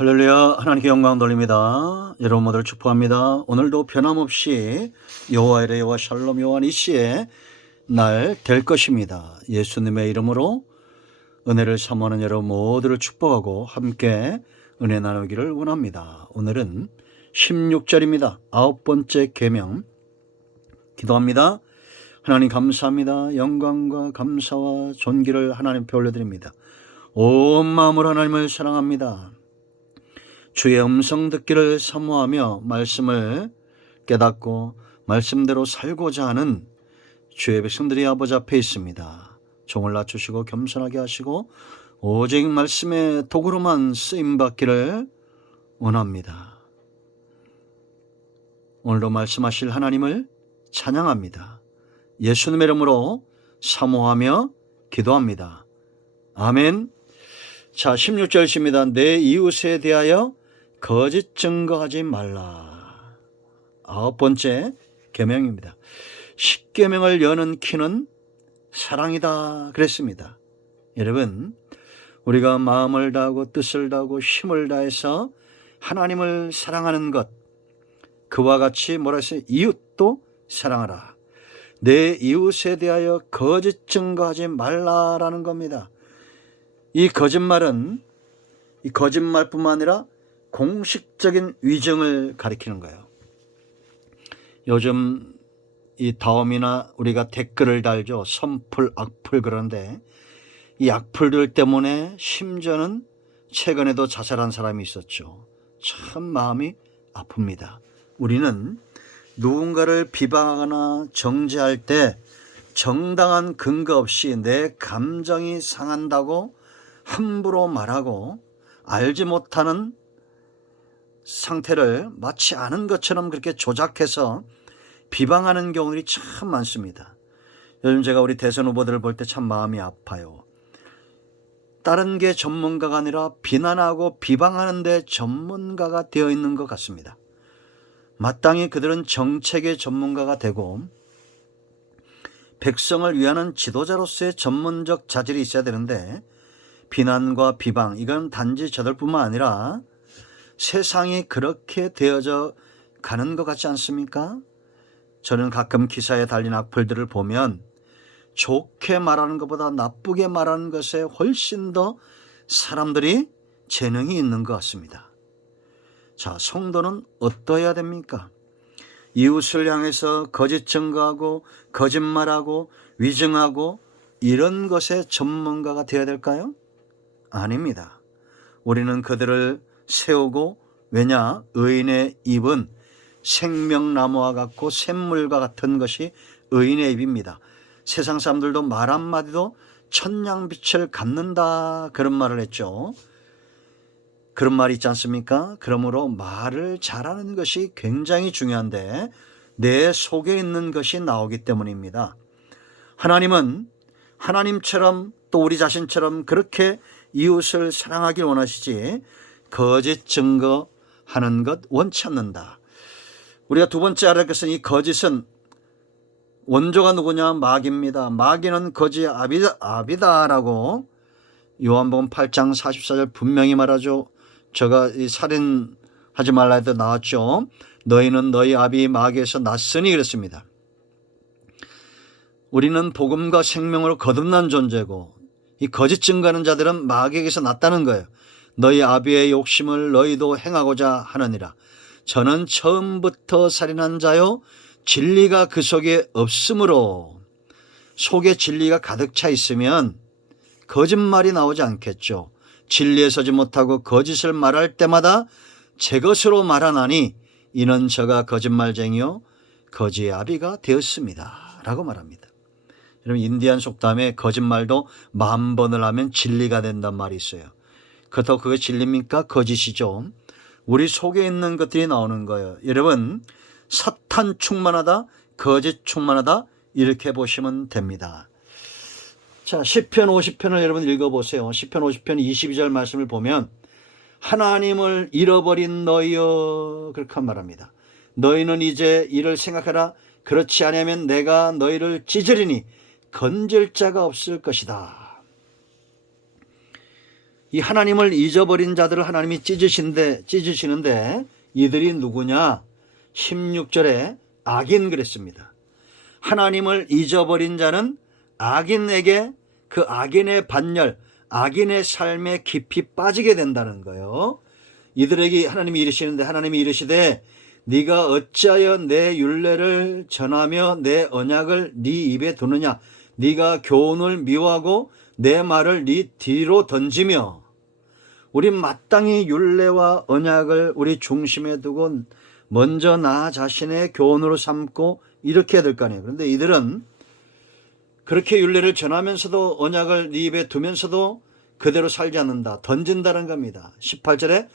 할렐루야. 하나님께 영광 돌립니다. 여러분 모두를 축복합니다. 오늘도 변함없이 여호와 이레 여호와 샬롬 여호와 니시의 날 될 것입니다. 예수님의 이름으로 은혜를 사모하는 여러분 모두를 축복하고 함께 은혜 나누기를 원합니다. 오늘은 16절입니다. 9번째 계명 기도합니다. 하나님 감사합니다. 영광과 감사와 존귀를 하나님께 올려드립니다. 온 마음으로 하나님을 사랑합니다. 주의 음성 듣기를 사모하며 말씀을 깨닫고 말씀대로 살고자 하는 주의 백성들이 아버지 앞에 있습니다. 종을 낮추시고 겸손하게 하시고 오직 말씀의 도구로만 쓰임받기를 원합니다. 오늘도 말씀하실 하나님을 찬양합니다. 예수님의 이름으로 사모하며 기도합니다. 아멘. 자, 16절입니다. 내 이웃에 대하여 거짓 증거하지 말라. 9번째 계명입니다. 10계명을 여는 키는 사랑이다 그랬습니다. 여러분, 우리가 마음을 다하고 뜻을 다하고 힘을 다해서 하나님을 사랑하는 것, 그와 같이 뭐라 했어요? 이웃도 사랑하라. 내 이웃에 대하여 거짓 증거하지 말라라는 겁니다. 이 거짓말뿐만 아니라 공식적인 위증을 가리키는 거예요. 요즘 이 다음이나 우리가 댓글을 달죠. 선풀, 악풀. 그런데 이 악풀들 때문에 심지어는 최근에도 자살한 사람이 있었죠. 참 마음이 아픕니다. 우리는 누군가를 비방하거나 정죄할 때 정당한 근거 없이 내 감정이 상한다고 함부로 말하고 알지 못하는 상태를 마치 아는 것처럼 그렇게 조작해서 비방하는 경우들이 참 많습니다. 요즘 제가 우리 대선 후보들을 볼 때 참 마음이 아파요. 다른 게 전문가가 아니라 비난하고 비방하는 데 전문가가 되어 있는 것 같습니다. 마땅히 그들은 정책의 전문가가 되고 백성을 위하는 지도자로서의 전문적 자질이 있어야 되는데 비난과 비방, 이건 단지 저들뿐만 아니라 세상이 그렇게 되어져 가는 것 같지 않습니까? 저는 가끔 기사에 달린 악플들을 보면 좋게 말하는 것보다 나쁘게 말하는 것에 훨씬 더 사람들이 재능이 있는 것 같습니다. 자, 성도는 어떠해야 됩니까? 이웃을 향해서 거짓 증거하고 거짓말하고 위증하고 이런 것에 전문가가 되어야 될까요? 아닙니다. 우리는 그들을 세우고, 왜냐? 의인의 입은 생명나무와 같고 샘물과 같은 것이 의인의 입입니다. 세상 사람들도 말 한마디도 천냥빛을 갖는다, 그런 말을 했죠. 그런 말이 있지 않습니까? 그러므로 말을 잘하는 것이 굉장히 중요한데 내 속에 있는 것이 나오기 때문입니다. 하나님은 하나님처럼 또 우리 자신처럼 그렇게 이웃을 사랑하길 원하시지 거짓 증거하는 것 원치 않는다. 우리가 두 번째 알아야 할 것은 이 거짓은 원조가 누구냐? 마귀입니다. 마귀는 거짓 아비다라고 요한복음 8장 44절 분명히 말하죠. 제가 이 살인하지 말라 해도 나왔죠. 너희는 너희 아비 마귀에서 났으니 그랬습니다. 우리는 복음과 생명으로 거듭난 존재고 이 거짓 증거하는 자들은 마귀에게서 났다는 거예요. 너희 아비의 욕심을 너희도 행하고자 하느니라. 저는 처음부터 살인한 자요 진리가 그 속에 없으므로, 속에 진리가 가득 차 있으면 거짓말이 나오지 않겠죠. 진리에 서지 못하고 거짓을 말할 때마다 제 것으로 말하나니 이는 저가 거짓말쟁이요 거지의 아비가 되었습니다 라고 말합니다. 여러분, 인디안 속담에 거짓말도 10,000번을 하면 진리가 된단 말이 있어요. 그렇다고 그게 진리입니까? 거짓이죠. 우리 속에 있는 것들이 나오는 거예요. 여러분, 사탄 충만하다, 거짓 충만하다, 이렇게 보시면 됩니다. 자, 시편 50편을 여러분 읽어보세요. 시편 50편 22절 말씀을 보면 하나님을 잃어버린 너희여, 그렇게 말합니다. 너희는 이제 이를 생각하라. 그렇지 않으면 내가 너희를 찢으리니 건질 자가 없을 것이다. 이 하나님을 잊어버린 자들을 하나님이 찢으시는데 이들이 누구냐? 16절에 악인 그랬습니다. 하나님을 잊어버린 자는 악인에게 그 악인의 반열, 악인의 삶에 깊이 빠지게 된다는 거예요. 이들에게 하나님이 이르시는데, 하나님이 이르시되 네가 어찌하여 내 율례를 전하며 내 언약을 네 입에 두느냐? 네가 교훈을 미워하고 내 말을 네 뒤로 던지며. 우리 마땅히 율례와 언약을 우리 중심에 두고 먼저 나 자신의 교훈으로 삼고 이렇게 해야 될 거 아니에요. 그런데 이들은 그렇게 율례를 전하면서도 언약을 네 입에 두면서도 그대로 살지 않는다. 던진다는 겁니다. 18절에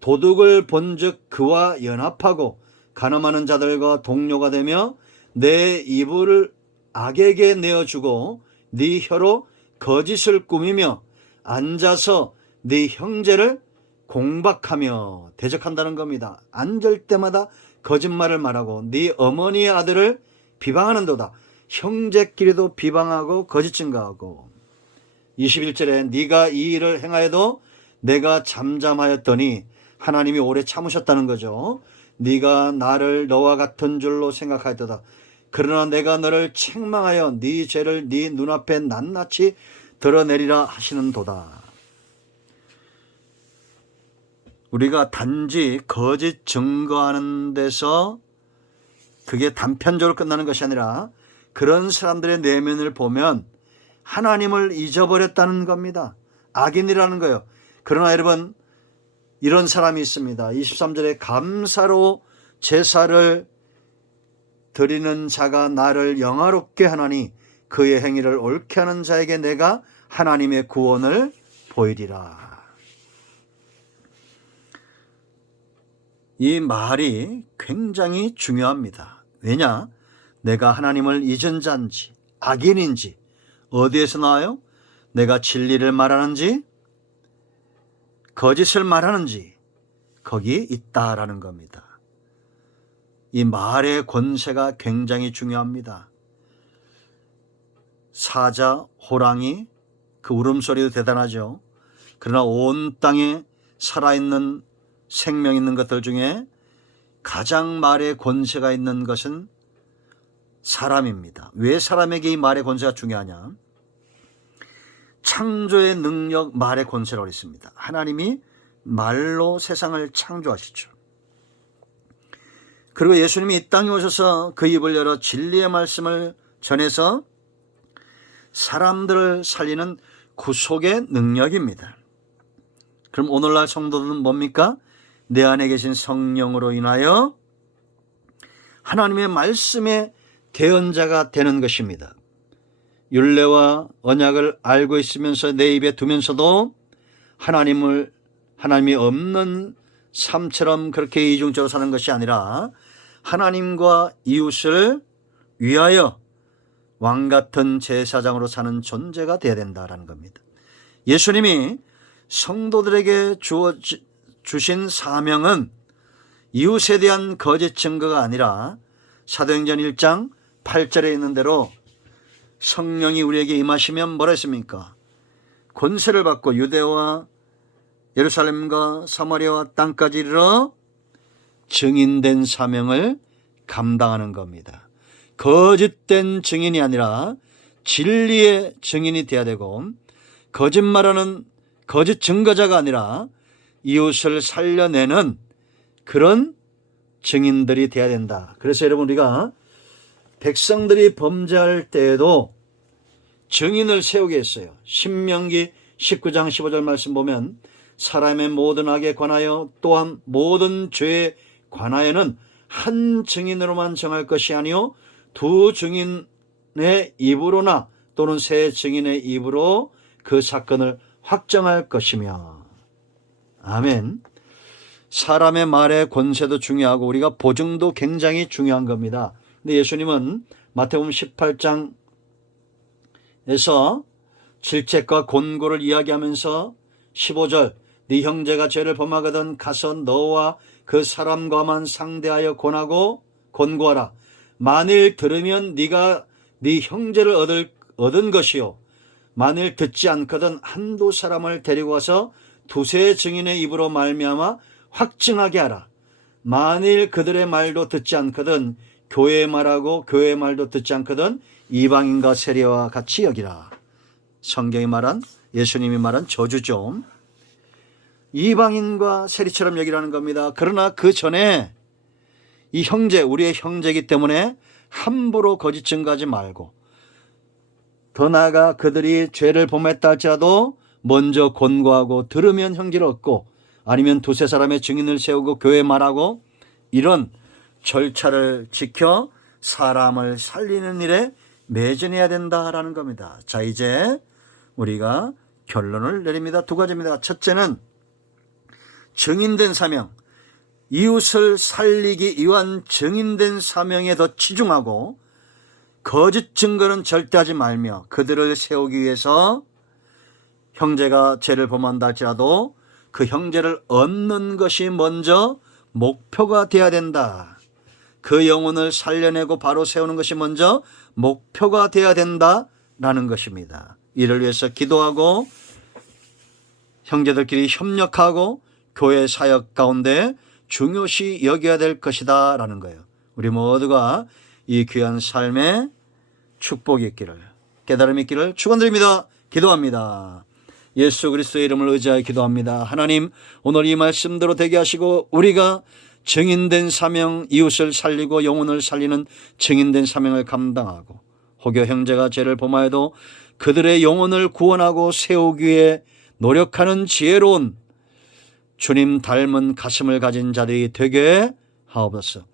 도둑을 본즉 그와 연합하고 간음하는 자들과 동료가 되며 내 이불을 악에게 내어주고 네 혀로 거짓을 꾸미며 앉아서 네 형제를 공박하며 대적한다는 겁니다. 앉을 때마다 거짓말을 말하고 네 어머니의 아들을 비방하는도다. 형제끼리도 비방하고 거짓 증거하고. 21절에 네가 이 일을 행하여도 내가 잠잠하였더니 하나님이 오래 참으셨다는 거죠. 네가 나를 너와 같은 줄로 생각하였도다. 그러나 내가 너를 책망하여 네 죄를 네 눈앞에 낱낱이 드러내리라 하시는도다. 우리가 단지 거짓 증거하는 데서 그게 단편적으로 끝나는 것이 아니라 그런 사람들의 내면을 보면 하나님을 잊어버렸다는 겁니다. 악인이라는 거예요. 그러나 여러분, 이런 사람이 있습니다. 23절에 감사로 제사를 드리는 자가 나를 영화롭게 하나니 그의 행위를 옳게 하는 자에게 내가 하나님의 구원을 보이리라. 이 말이 굉장히 중요합니다. 왜냐? 내가 하나님을 잊은 자인지 악인인지 어디에서 나와요? 내가 진리를 말하는지 거짓을 말하는지 거기 있다라는 겁니다. 이 말의 권세가 굉장히 중요합니다. 사자, 호랑이, 그 울음소리도 대단하죠. 그러나 온 땅에 살아있는 생명 있는 것들 중에 가장 말의 권세가 있는 것은 사람입니다. 왜 사람에게 이 말의 권세가 중요하냐? 창조의 능력, 말의 권세라고 했습니다. 하나님이 말로 세상을 창조하시죠. 그리고 예수님이 이 땅에 오셔서 그 입을 열어 진리의 말씀을 전해서 사람들을 살리는 구속의 능력입니다. 그럼 오늘날 성도들은 뭡니까? 내 안에 계신 성령으로 인하여 하나님의 말씀의 대언자가 되는 것입니다. 율례와 언약을 알고 있으면서 내 입에 두면서도 하나님이 없는 삶처럼 그렇게 이중적으로 사는 것이 아니라 하나님과 이웃을 위하여 왕같은 제사장으로 사는 존재가 되어야 된다는 겁니다. 예수님이 성도들에게 주신 사명은 이웃에 대한 거짓 증거가 아니라 사도행전 1장 8절에 있는 대로 성령이 우리에게 임하시면 뭐라 했습니까? 권세를 받고 유대와 예루살렘과 사마리아와 땅까지 이르러 증인된 사명을 감당하는 겁니다. 거짓된 증인이 아니라 진리의 증인이 되어야 되고 거짓말하는 거짓 증거자가 아니라 이웃을 살려내는 그런 증인들이 되어야 된다. 그래서 여러분, 우리가 백성들이 범죄할 때에도 증인을 세우게 했어요. 신명기 19장 15절 말씀 보면 사람의 모든 악에 관하여 또한 모든 죄에 관하여는 한 증인으로만 정할 것이 아니요 두 증인의 입으로나 또는 세 증인의 입으로 그 사건을 확정할 것이며. 아멘. 사람의 말의 권세도 중요하고 우리가 보증도 굉장히 중요한 겁니다. 근데 예수님은 마태복음 18장에서 질책과 곤고를 이야기하면서 15절 네 형제가 죄를 범하거든 가서 너와 그 사람과만 상대하여 곤고하라. 만일 들으면 네가 네 형제를 얻은 것이요 만일 듣지 않거든 한두 사람을 데리고 와서 두세 증인의 입으로 말미암아 확증하게 하라. 만일 그들의 말도 듣지 않거든 교회의 말하고 교회의 말도 듣지 않거든 이방인과 세리와 같이 여기라. 성경이 말한, 예수님이 말한 저주죠. 이방인과 세리처럼 여기라는 겁니다. 그러나 그 전에 이 형제, 우리의 형제이기 때문에 함부로 거짓 증거하지 말고, 더 나아가 그들이 죄를 범했다 할지라도 먼저 권고하고 들으면 형기를 얻고, 아니면 두세 사람의 증인을 세우고 교회 말하고, 이런 절차를 지켜 사람을 살리는 일에 매진해야 된다라는 겁니다. 자, 이제 우리가 결론을 내립니다. 두 가지입니다. 첫째는 증인된 사명, 이웃을 살리기 위한 증인된 사명에 더 치중하고 거짓 증거는 절대 하지 말며 그들을 세우기 위해서 형제가 죄를 범한다 할지라도 그 형제를 얻는 것이 먼저 목표가 되어야 된다. 그 영혼을 살려내고 바로 세우는 것이 먼저 목표가 되어야 된다라는 것입니다. 이를 위해서 기도하고 형제들끼리 협력하고 교회 사역 가운데 중요시 여겨야 될 것이다 라는 거예요. 우리 모두가 이 귀한 삶에 축복이 있기를, 깨달음이 있기를 축원드립니다. 기도합니다. 예수 그리스도의 이름을 의지하여 기도합니다. 하나님, 오늘 이 말씀대로 되게 하시고 우리가 증인된 사명, 이웃을 살리고 영혼을 살리는 증인된 사명을 감당하고, 혹여 형제가 죄를 범하여도 그들의 영혼을 구원하고 세우기 위해 노력하는 지혜로운 주님 닮은 가슴을 가진 자들이 되게 하옵소서.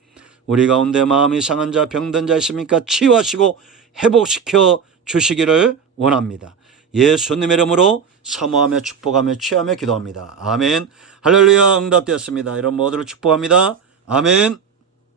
우리 가운데 마음이 상한 자, 병든 자 있습니까? 치유하시고 회복시켜 주시기를 원합니다. 예수님의 이름으로 사모하며 축복하며 취하며 기도합니다. 아멘. 할렐루야. 응답되었습니다. 이런 모두를 축복합니다. 아멘.